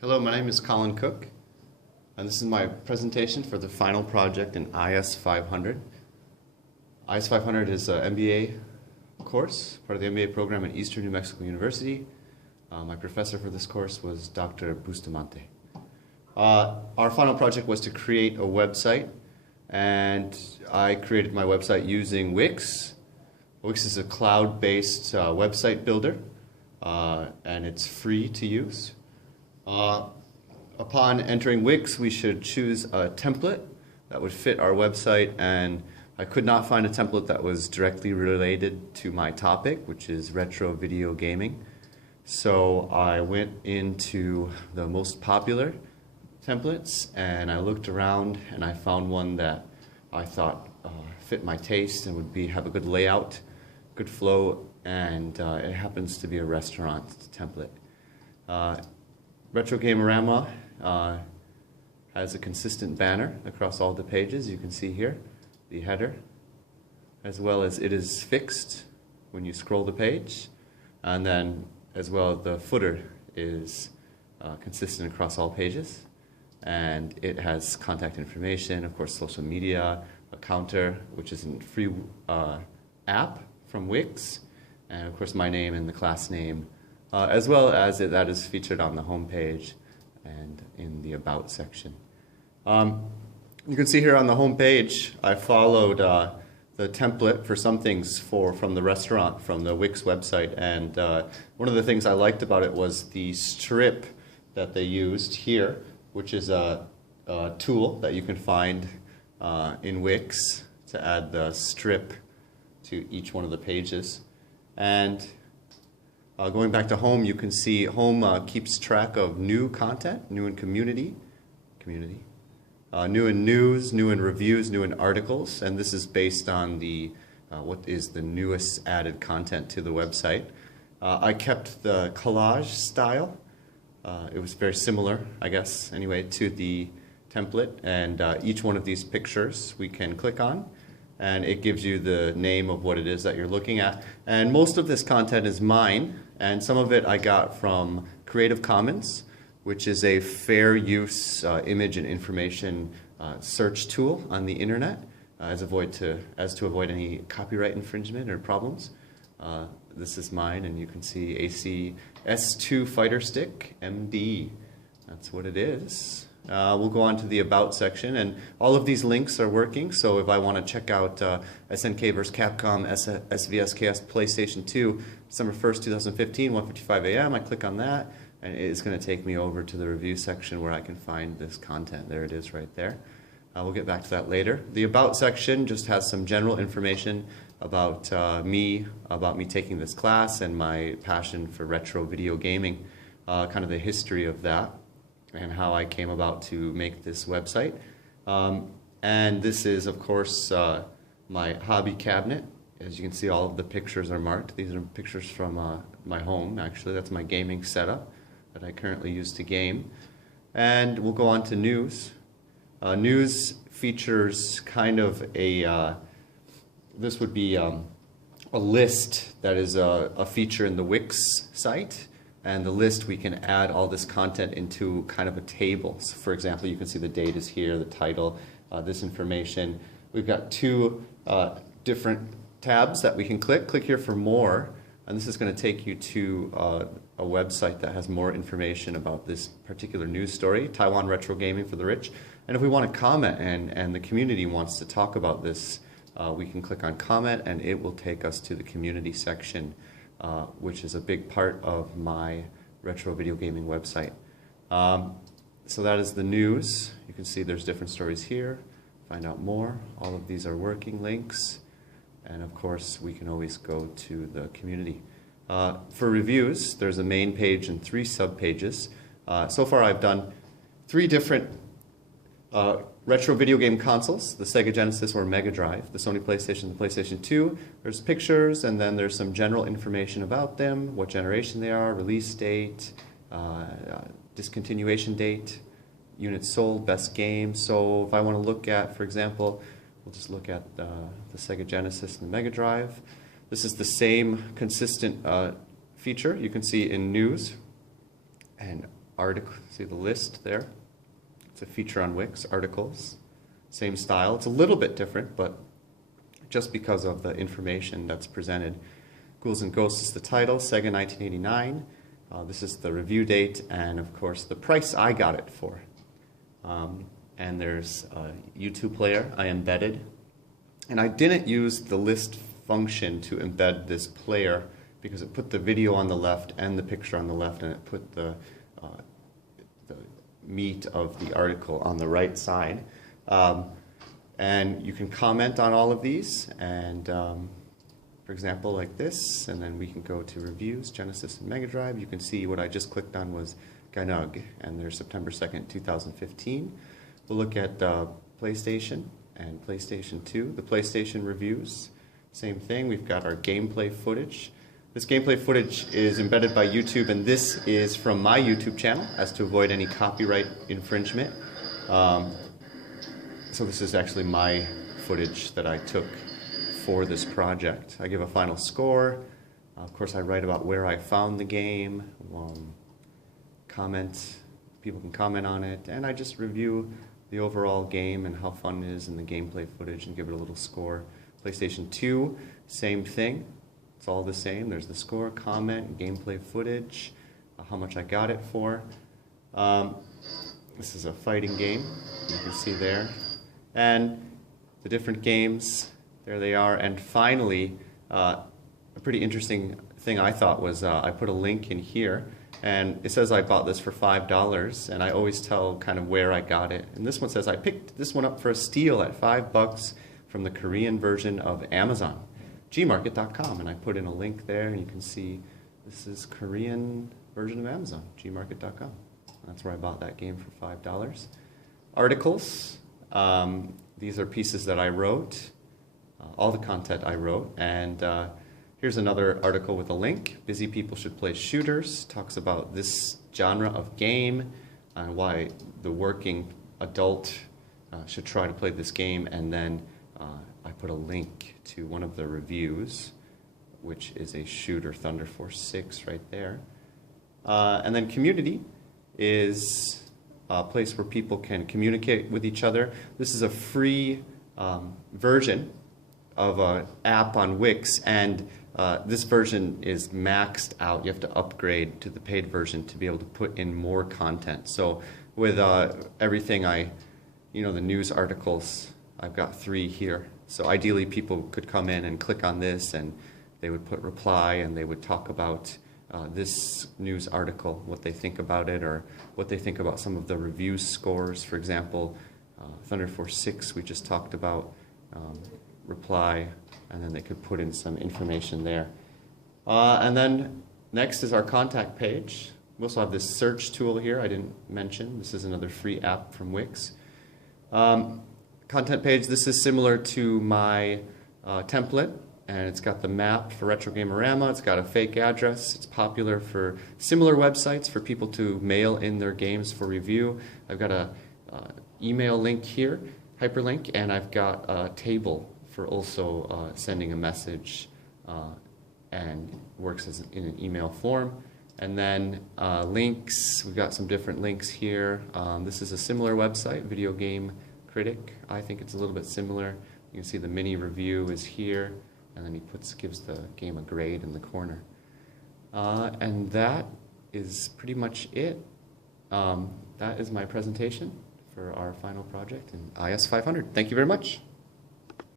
Hello, my name is Colin Cook, and this is my presentation for the final project in IS500. IS500 is an MBA course, part of the MBA program at Eastern New Mexico University. My professor for this course was Dr. Bustamante. Our final project was to create a website, and I created my website using Wix. Wix is a cloud-based website builder, and it's free to use. Upon entering Wix, we should choose a template that would fit our website, and I could not find a template that was directly related to my topic, which is retro video gaming. So I went into the most popular templates and I looked around and I found one that I thought fit my taste and would have a good layout, good flow, and it happens to be a restaurant template. Retro Gamerama has a consistent banner across all the pages. You can see here the header, as well as it is fixed when you scroll the page, and then as well the footer is consistent across all pages, and it has contact information, of course social media, a counter, which is a free app from Wix, and of course my name and the class name, as well as that is featured on the home page and in the About section. You can see here on the home page I followed the template for some things from the restaurant, from the Wix website, and one of the things I liked about it was the strip that they used here, which is a tool that you can find in Wix to add the strip to each one of the pages. And going back to home, you can see home keeps track of new content, new in community, new in news, new in reviews, new in articles, and this is based on the what is the newest added content to the website. I kept the collage style. It was very similar, I guess, anyway, to the template, and each one of these pictures we can click on, and it gives you the name of what it is that you're looking at. And most of this content is mine, and some of it I got from Creative Commons, which is a fair use image and information search tool on the internet, to avoid any copyright infringement or problems. This is mine, and you can see AC S2 Fighter Stick MD. That's what it is. We'll go on to the About section, and all of these links are working, so if I want to check out SNK vs. Capcom SVSKS PlayStation 2, December 1st, 2015, 1:55 a.m., I click on that, and it's going to take me over to the review section where I can find this content. There it is right there. We'll get back to that later. The About section just has some general information about me taking this class and my passion for retro video gaming, kind of the history of that, and how I came about to make this website. And this is, of course, my hobby cabinet. As you can see, all of the pictures are marked. These are pictures from my home, actually. That's my gaming setup that I currently use to game. And we'll go on to news. News features kind of this would be a list that is a feature in the Wix site. And the list, we can add all this content into kind of a table. So for example, you can see the date is here, the title, this information. We've got two different tabs that we can click. Click here for more, and this is going to take you to a website that has more information about this particular news story, Taiwan Retro Gaming for the Rich. And if we want to comment and the community wants to talk about this, we can click on comment, and it will take us to the community section, which is a big part of my retro video gaming website. So that is the news. You can see there's different stories here. Find out more. All of these are working links. And of course, we can always go to the community. For reviews, there's a main page and 3 sub-pages. So far I've done 3 different retro video game consoles, the Sega Genesis or Mega Drive, the Sony PlayStation, the PlayStation 2. There's pictures, and then there's some general information about them, what generation they are, release date, discontinuation date, units sold, best game. So if I want to look at, for example, we'll just look at the Sega Genesis and the Mega Drive. This is the same consistent feature you can see in news, and article. See the list there? It's a feature on Wix, articles. Same style. It's a little bit different, but just because of the information that's presented. Ghouls and Ghosts is the title, Sega 1989. This is the review date, and of course the price I got it for. And there's a YouTube player I embedded. And I didn't use the list function to embed this player because it put the video on the left and the picture on the left, and it put the meat of the article on the right side. And you can comment on all of these, and for example, like this, and then we can go to reviews, Genesis and Mega Drive. You can see what I just clicked on was Gainug, and there's September 2nd, 2015. We'll look at PlayStation and PlayStation 2. The PlayStation reviews, same thing. We've got our gameplay footage. This gameplay footage is embedded by YouTube, and this is from my YouTube channel, as to avoid any copyright infringement. So this is actually my footage that I took for this project. I give a final score. Of course, I write about where I found the game, people can comment on it, and I just review the overall game and how fun it is and the gameplay footage and give it a little score. PlayStation 2, same thing. It's all the same. There's the score, comment, gameplay footage, how much I got it for. This is a fighting game, you can see there. And the different games, there they are. And finally, a pretty interesting thing I thought was I put a link in here, and it says I bought this for $5, and I always tell kind of where I got it. And this one says I picked this one up for a steal at $5 from the Korean version of Amazon, gmarket.com, and I put in a link there, and you can see this is Korean version of Amazon, gmarket.com. That's where I bought that game for $5. Articles, these are pieces that I wrote, all the content I wrote, and here's another article with a link. Busy People Should Play Shooters, talks about this genre of game and why the working adult should try to play this game, and then I put a link to one of the reviews, which is a shooter, Thunder Force 6 right there. And then community is a place where people can communicate with each other. This is a free version of an app on Wix, and this version is maxed out. You have to upgrade to the paid version to be able to put in more content. So with everything the news articles, I've got 3 here. So ideally people could come in and click on this, and they would put reply, and they would talk about this news article, what they think about it, or what they think about some of the review scores. For example, Thunder Force 6 we just talked about, reply, and then they could put in some information there. And then next is our contact page. We also have this search tool here I didn't mention. This is another free app from Wix. Content page, this is similar to my template, and it's got the map for Retro Gamerama. It's got a fake address. It's popular for similar websites for people to mail in their games for review. I've got a email link here, hyperlink, and I've got a table for also sending a message, and works as in an email form. And then links, we've got some different links here. This is a similar website, Video Game Critic. I think it's a little bit similar. You can see the mini review is here, and then he gives the game a grade in the corner. And that is pretty much it. That is my presentation for our final project in IS 500. Thank you very much.